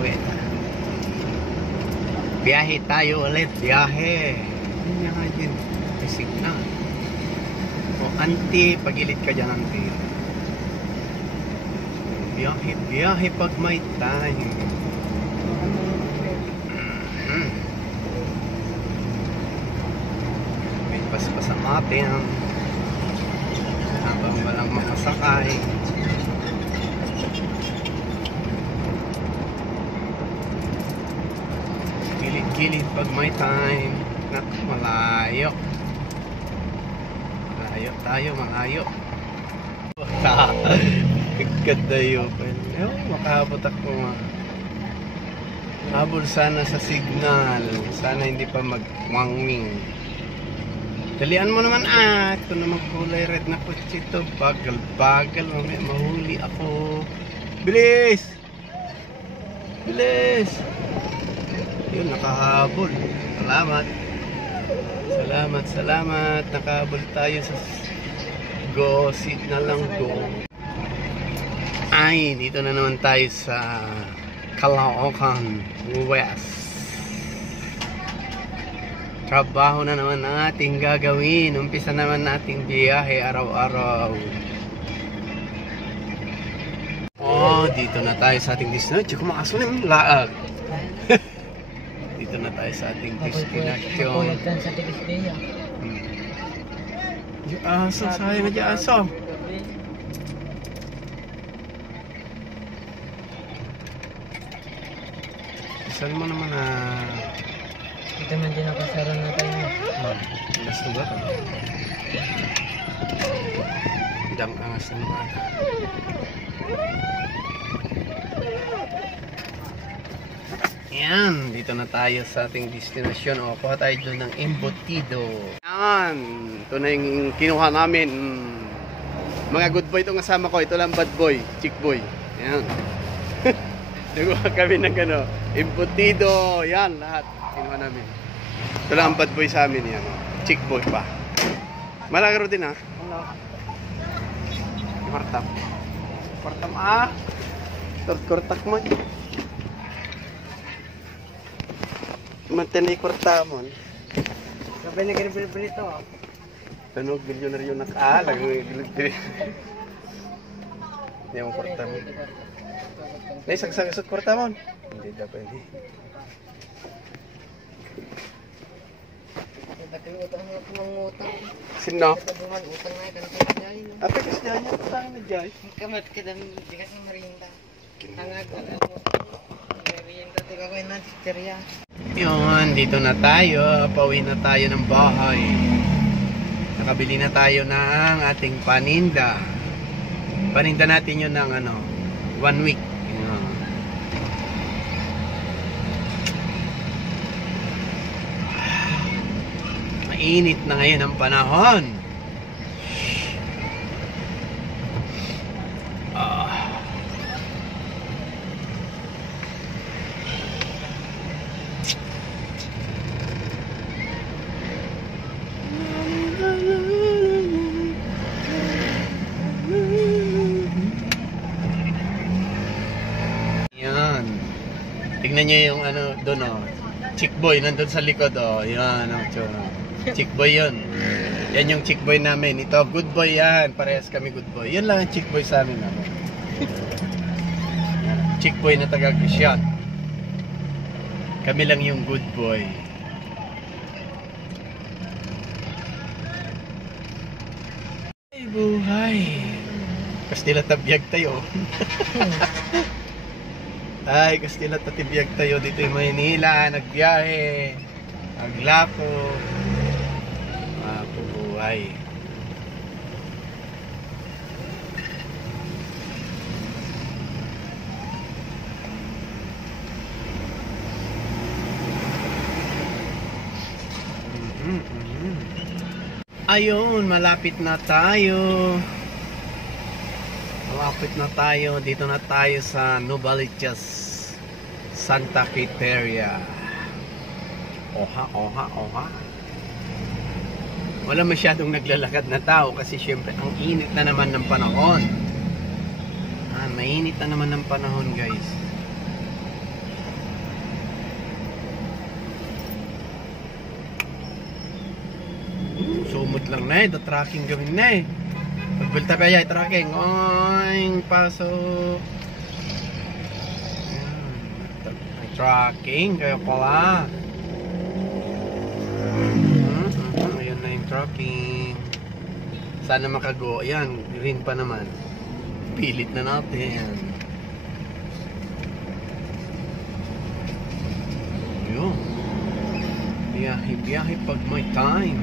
Uwi na. Biyahe tayo ulit, biyahe. Ano niya nga dyan? May signal. O, auntie, pagilid ka dyan, auntie. Biyahe, biyahe pag may time. May paspas ang atin. Habang walang makasakay. Gilid-gilid pag may time. Malayo. Malayo tayo, malayo. Ganda yun. Makahabot ako nga. Habol sana sa signal. Sana hindi pa magwangwing. Dalian mo naman ito naman kulay red na kotse ito. Bagal-bagal. Mamaya mahuli ako. Bilis! Bilis! Yun, nakahabol. Salamat. Salamat, salamat. Nakahabol tayo sa go. Signal lang go. Ay, dito na naman tayo sa Caloocan West. Trabaho na naman natin gagawin. Umpisa naman nating biyahe araw-araw. Oh, dito na tayo sa ating destination. Kumakasunod yung laag. Dito na tayo sa ating destination. Yung aso, sayang na dyan aso. Saan mo naman na... Ito man din ako sa ron na tayo. Gusto ba? Dang angas na naman. Yan, dito na tayo sa ating destinasyon. O, kuha tayo doon ng embutido. Yan, ito na yung kinuha namin. Mga good boy itong kasama ko. Ito lang bad boy, chick boy. Yan. Nagawa kami ng ano, embutido. Yan, lahat. Kinuha namin. Ito lang ang bad boy sa amin. Yan. Chick boy pa. Malagaro din ha. Kwartam. Kwartam Kwartak mo. Mantinay kwartamon. Sabay na ganun ito. Tanog milyonaryo na kaalag. Hindi mo kwartamon. Naisagsagasot kwartamon. Hindi na pwede. Utang na pumangutang. Sino? Katabuhan utang na ikan sa jay. Apa kasi dyan niya? Utang na jay. Kamat kita bigas ng merinda. Hangag merinda ito gagawin na chicherya. Yun, dito na tayo. Pauwi na tayo ng bahay. Nakabili na tayo ng ating paninda. Paninda natin yun ng 1 week. Mainit na ngayon ang panahon. Yan. Tignan nyo yung doon chick boy nandun sa likod yan chick boy yun. Yan yung chick boy namin. Ito, good boy yan. Parehas kami good boy. Yun lang ang chick boy sa amin. Chick boy na taga-Christian. Kami lang yung good boy. Ay, buhay. Kastila tabiyag tayo. Ay, Kastila tatibiyag tayo dito yung Maynila. Nagbiyahe. Naglako. Buhay. Ayun, malapit na tayo. Malapit na tayo. Dito na tayo sa Novaliches, Santa Quiteria. Oha. Wala masyadong naglalakad na tao kasi syempre ang init na naman ng panahon. Ayan, mainit na naman ng panahon guys. Sumot lang na eh, tracking gawin na eh. Pagbulta pa yan, tracking. Oing, pasok. Ayan, tracking, kayo pala. Ayan na yung tracking. Sana makago. Ayan, green pa naman. Pilit na natin. Ayun. Biyahe pag may time.